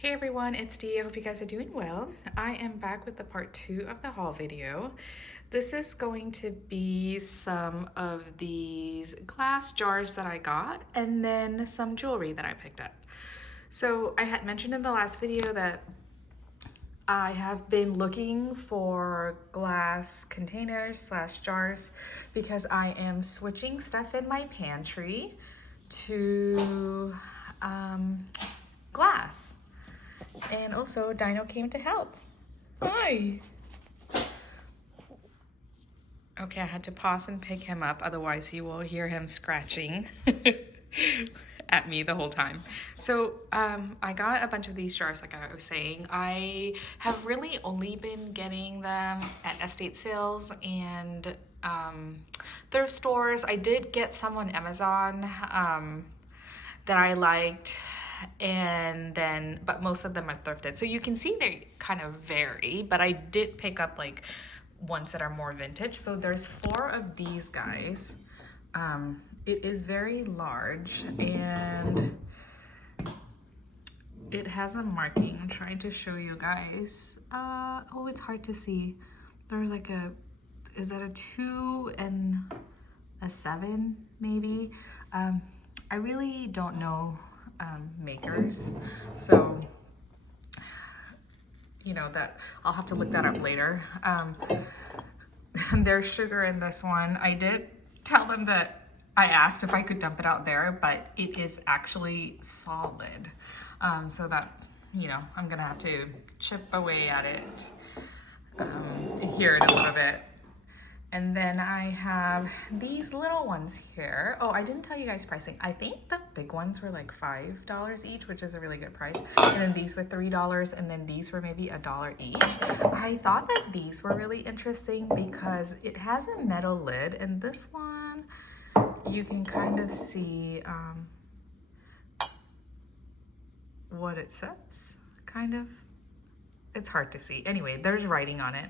Hey everyone, it's Dee. I hope you guys are doing well. I am back with the part 2 of the haul video. This is going to be some of these glass jars that I got and then some jewelry that I picked up. So I had mentioned in the last video that I have been looking for glass containers slash jars because I am switching stuff in my pantry to glass. And also, Dino came to help. Hi. Okay, I had to pause and pick him up, otherwise you will hear him scratching at me the whole time. So I got a bunch of these jars, like I was saying. I have really only been getting them at estate sales and thrift stores. I did get some on Amazon that I liked, and then but most of them are thrifted, so you can see they kind of vary, but I did pick up like ones that are more vintage. So there's 4 of these guys. It is very large and it has a marking. I'm trying to show you guys. Oh, it's hard to see. There's like a, is that a 2 and a 7 maybe? I really don't know makers, so you know that I'll have to look that up later. There's sugar in this one. I did tell them that I asked if I could dump it out there, but it is actually solid. So that, you know, I'm gonna have to chip away at it here in a little bit. And then I have these little ones here. Oh, I didn't tell you guys pricing. I think the big ones were like $5 each, which is a really good price. And then these were $3, and then these were maybe $1 each. I thought that these were really interesting because it has a metal lid, and this one you can kind of see what it says, kind of. It's hard to see. Anyway, there's writing on it.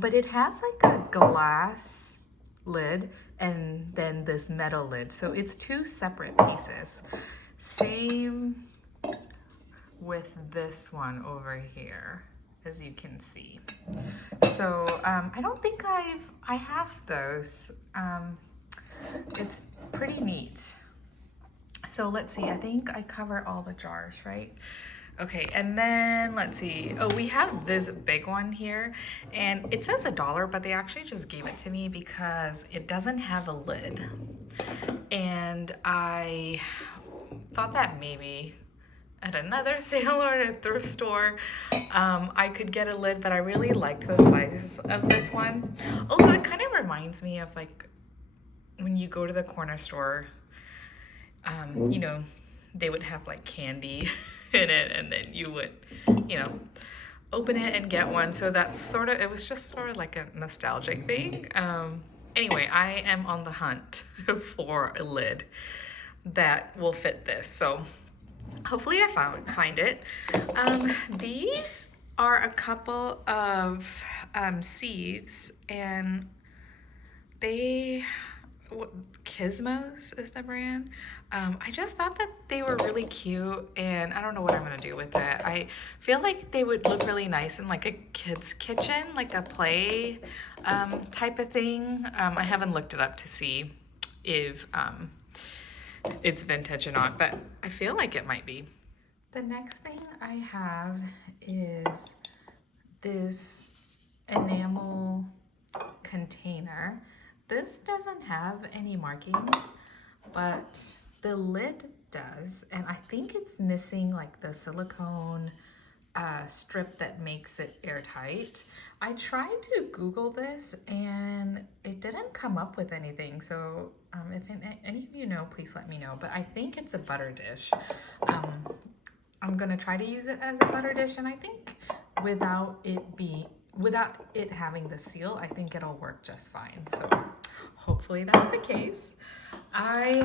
But it has like a glass lid and then this metal lid. So it's 2 separate pieces. Same with this one over here, as you can see. So I don't think I have those. It's pretty neat. So let's see, I think I cover all the jars, right? Okay, and then let's see. Oh, we have this big one here, and it says $1, but they actually just gave it to me because it doesn't have a lid. And I thought that maybe at another sale or at a thrift store, I could get a lid, but I really liked the size of this one. Also, it kind of reminds me of like when you go to the corner store, you know, they would have like candy in it, and then you would, you know, open it and get one. So that's sort of, it was just sort of like a nostalgic thing. Anyway, I am on the hunt for a lid that will fit this. So hopefully I find it. These are a couple of sieves, and they, Gizmos is the brand. I just thought that they were really cute, and I don't know what I'm gonna do with it. I feel like they would look really nice in like a kid's kitchen, like a play type of thing. I haven't looked it up to see if it's vintage or not, but I feel like it might be. The next thing I have is this enamel container. This doesn't have any markings, but the lid does, and I think it's missing like the silicone strip that makes it airtight. I tried to Google this and it didn't come up with anything, so if any of you know, please let me know, but I think it's a butter dish. I'm gonna try to use it as a butter dish, and I think without it having the seal, I think it'll work just fine. So hopefully that's the case. I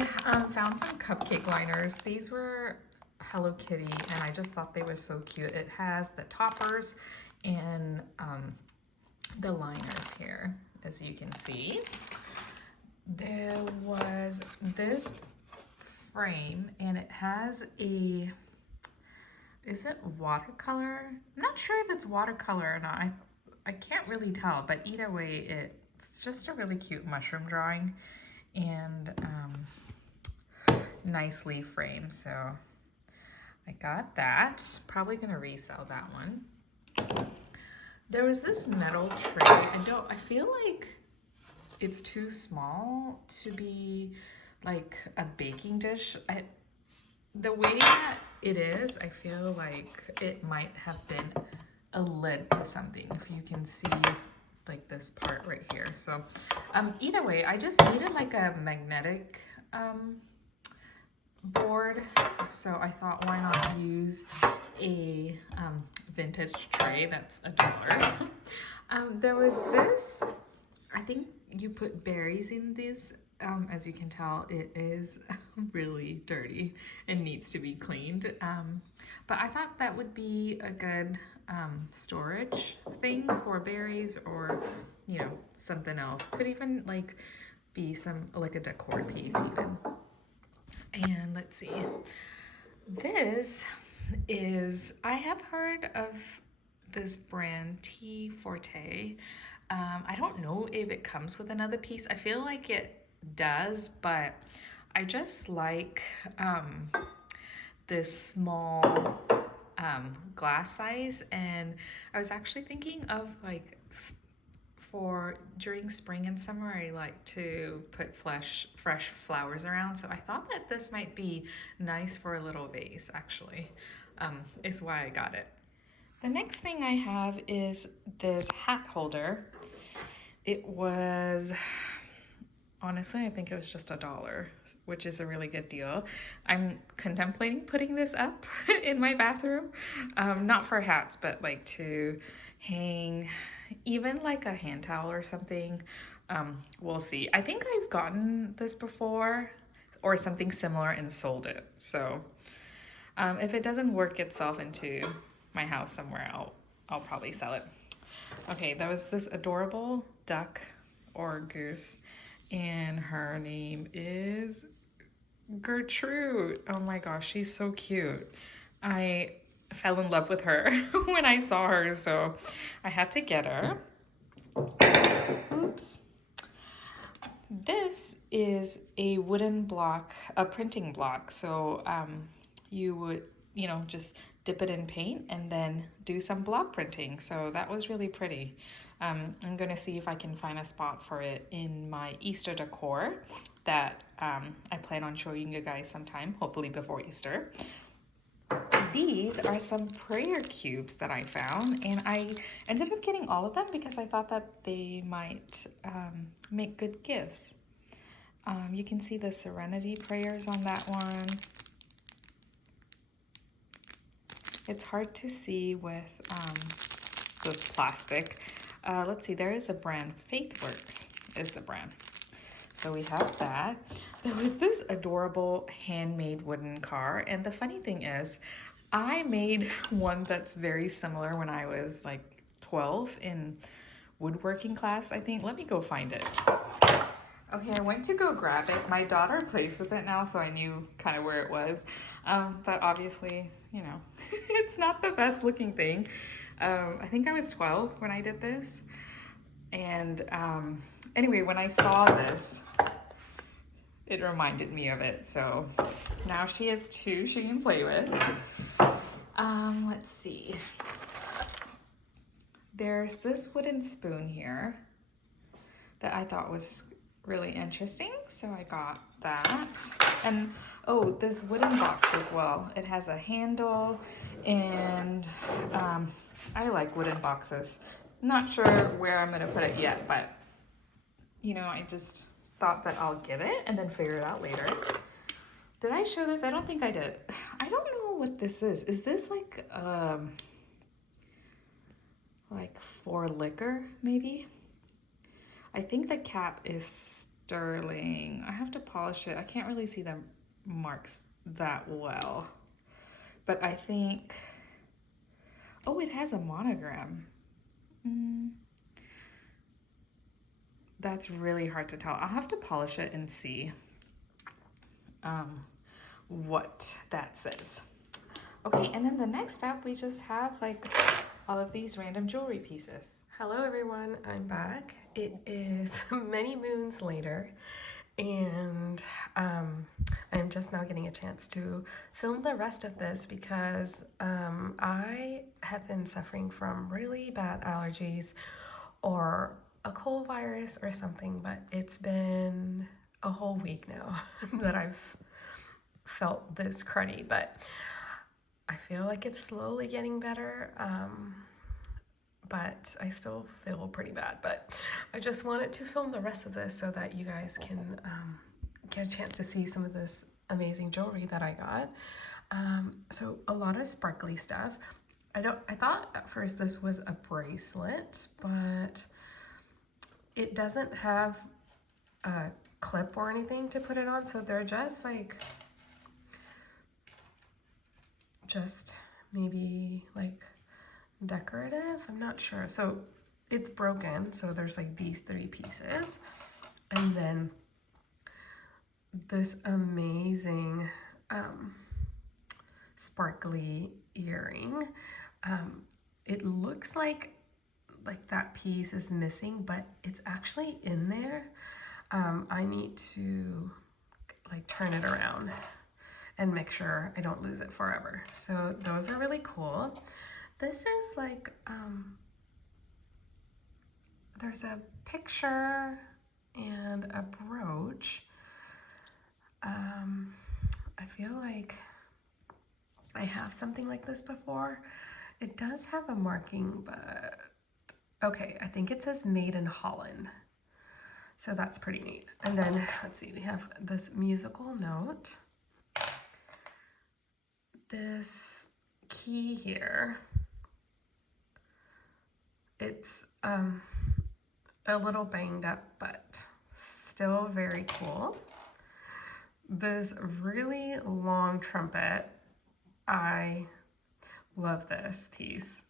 found some cupcake liners. These were Hello Kitty, and I just thought they were so cute. It has the toppers and the liners here, as you can see. There was this frame, and it has a is it watercolor? I'm not sure if it's watercolor or not. I can't really tell, but either way, it's just a really cute mushroom drawing and nicely framed. So I got that. Probably gonna resell that one. There was this metal tray. I feel like it's too small to be like a baking dish. The way that it is, I feel like it might have been a lid to something, if you can see like this part right here. So either way, I just needed like a magnetic board, so I thought, why not use a vintage tray that's $1. There was this, I think you put berries in this. As you can tell, it is really dirty and needs to be cleaned. But I thought that would be a good storage thing for berries, or, you know, something else. Could even like be like a decor piece even. And let's see. This is, I have heard of this brand Tea Forte. I don't know if it comes with another piece. I feel like it does, but I just like this small glass size, and I was actually thinking of like for during spring and summer, I like to put fresh flowers around, so I thought that this might be nice for a little vase, actually, is why I got it. The next thing I have is this hat holder. It was, honestly, I think it was just $1, which is a really good deal. I'm contemplating putting this up in my bathroom, not for hats, but like to hang even like a hand towel or something. We'll see. I think I've gotten this before or something similar and sold it. So if it doesn't work itself into my house somewhere, I'll probably sell it. Okay, that was this adorable duck or goose, and her name is Gertrude. Oh my gosh, she's so cute. I fell in love with her when I saw her, so I had to get her. Oops. This is a wooden block, a printing block. So you would, you know, just dip it in paint and then do some block printing. So that was really pretty. I'm going to see if I can find a spot for it in my Easter decor that I plan on showing you guys sometime, hopefully before Easter. These are some prayer cubes that I found, and I ended up getting all of them because I thought that they might make good gifts. You can see the serenity prayers on that one. It's hard to see with this plastic. Let's see, there is a brand, FaithWorks is the brand. So we have that. There was this adorable handmade wooden car, and the funny thing is, I made one that's very similar when I was like 12 in woodworking class, I think. Let me go find it. Okay, I went to go grab it. My daughter plays with it now, so I knew kind of where it was. But obviously, you know, it's not the best looking thing. I think I was 12 when I did this. And anyway, when I saw this, it reminded me of it. So now she has two she can play with. Let's see. There's this wooden spoon here that I thought was really interesting, so I got that. And oh, this wooden box as well. It has a handle, and I like wooden boxes. Not sure where I'm gonna put it yet, but you know, I just thought that I'll get it and then figure it out later. Did I show this? I don't think I did. I don't know what this is. Is this like for liquor, maybe? I think the cap is sterling. I have to polish it. I can't really see the marks that well. But I think, oh, it has a monogram. That's really hard to tell. I'll have to polish it and see what that says. Okay, and then the next up, we just have like all of these random jewelry pieces. Hello everyone, I'm back. It is many moons later, and I'm just now getting a chance to film the rest of this because I have been suffering from really bad allergies or a cold virus or something, but it's been a whole week now that I've felt this cruddy, but I feel like it's slowly getting better. But I still feel pretty bad. But I just wanted to film the rest of this so that you guys can get a chance to see some of this amazing jewelry that I got. So a lot of sparkly stuff. I thought at first this was a bracelet, but it doesn't have a clip or anything to put it on, so they're just like maybe like decorative, I'm not sure. So it's broken, so there's like these 3 pieces, and then this amazing sparkly earring. It looks like that piece is missing, but it's actually in there. I need to like turn it around and make sure I don't lose it forever. So those are really cool. This is like, there's a picture and a brooch. I feel like I have something like this before. It does have a marking, but okay, I think it says made in Holland. So that's pretty neat. And then, let's see, we have this musical note. This key here, it's a little banged up, but still very cool. This really long trumpet, I love this piece.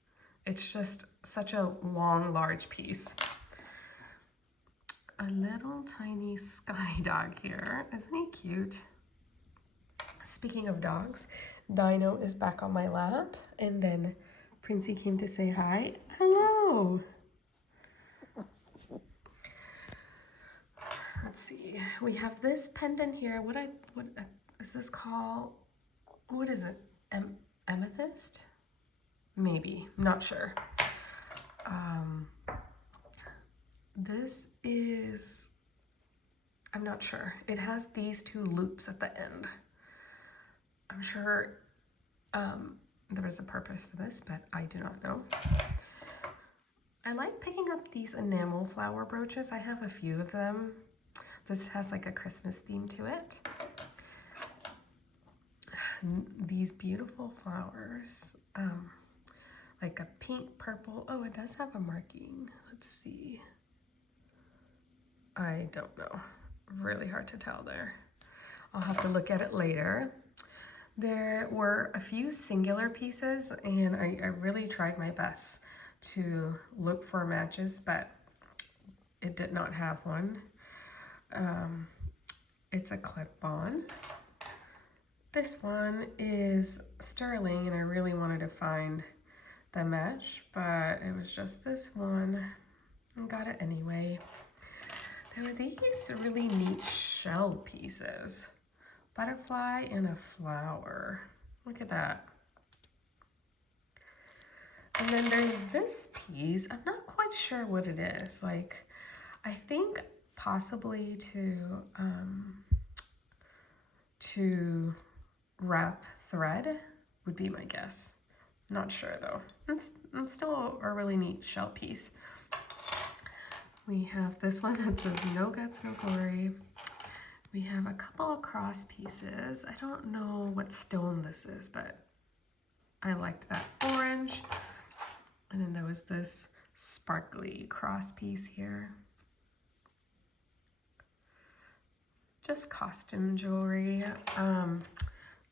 It's just such a long, large piece. A little tiny Scotty dog here. Isn't he cute? Speaking of dogs, Dino is back on my lap, and then Princey came to say hi. Hello! Let's see. We have this pendant here. What is this called? What is it? Amethyst? Maybe. Not sure. This is, I'm not sure. It has these 2 loops at the end. I'm sure there is a purpose for this, but I do not know. I like picking up these enamel flower brooches. I have a few of them. This has like a Christmas theme to it. These beautiful flowers, like a pink, purple. Oh, it does have a marking. Let's see. I don't know. Really hard to tell there. I'll have to look at it later. There were a few singular pieces, and I really tried my best to look for matches, but it did not have one. It's a clip-on. This one is sterling, and I really wanted to find the match, but it was just this one. I got it anyway. There were these really neat shell pieces. Butterfly and a flower. Look at that. And then there's this piece. I'm not quite sure what it is. Like, I think possibly to wrap thread would be my guess. Not sure though. It's still a really neat shell piece. We have this one that says no guts, no glory. We have a couple of cross pieces. I don't know what stone this is, but I liked that orange. And then there was this sparkly cross piece here. Just costume jewelry.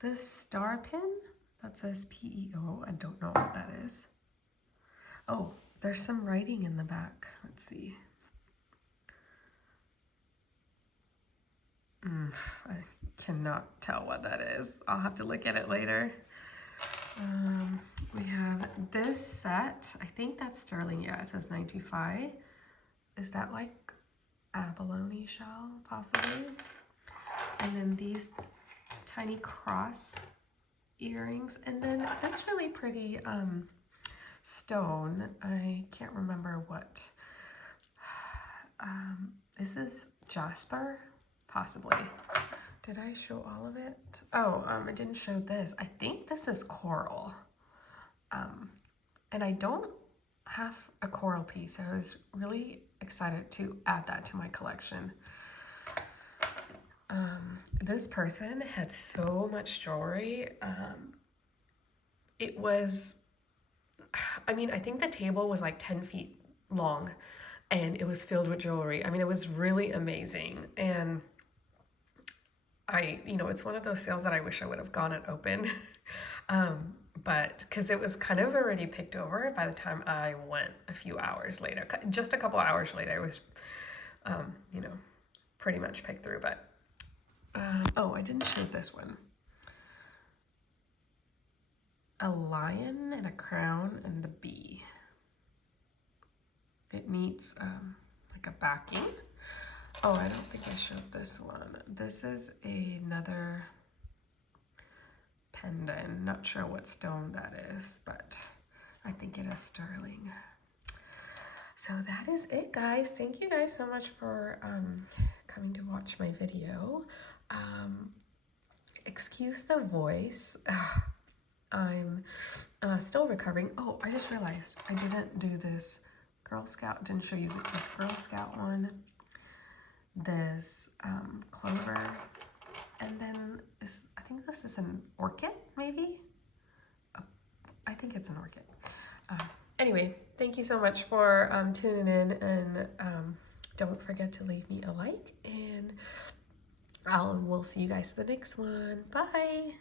This star pin that says PEO. I don't know what that is. Oh, there's some writing in the back. Let's see. I cannot tell what that is. I'll have to look at it later. We have this set. I think that's sterling. Yeah, it says 95. Is that like abalone shell, possibly? And then these tiny cross earrings. And then this really pretty stone. I can't remember what. Is this jasper? Possibly. Did I show all of it? Oh, I didn't show this. I think this is coral. And I don't have a coral piece, so I was really excited to add that to my collection. This person had so much jewelry. It was, I mean, I think the table was like 10 feet long and it was filled with jewelry. I mean, it was really amazing. And it's one of those sales that I wish I would have gone and opened. But because it was kind of already picked over by the time I went a few hours later. Just a couple hours later, it was, pretty much picked through. But, oh, I didn't show this one. A lion and a crown and the bee. It needs like a backing. Oh, I don't think I showed this one. This is another pendant. Not sure what stone that is, but I think it is sterling. So that is it, guys. Thank you guys so much for coming to watch my video. Excuse the voice. I'm still recovering. Oh, I just realized I didn't do this Girl Scout. Didn't show you this Girl Scout one. This clover. And then I think this is an orchid, maybe? Oh, I think it's an orchid. Anyway, thank you so much for tuning in, and don't forget to leave me a like, and we'll see you guys in the next one. Bye!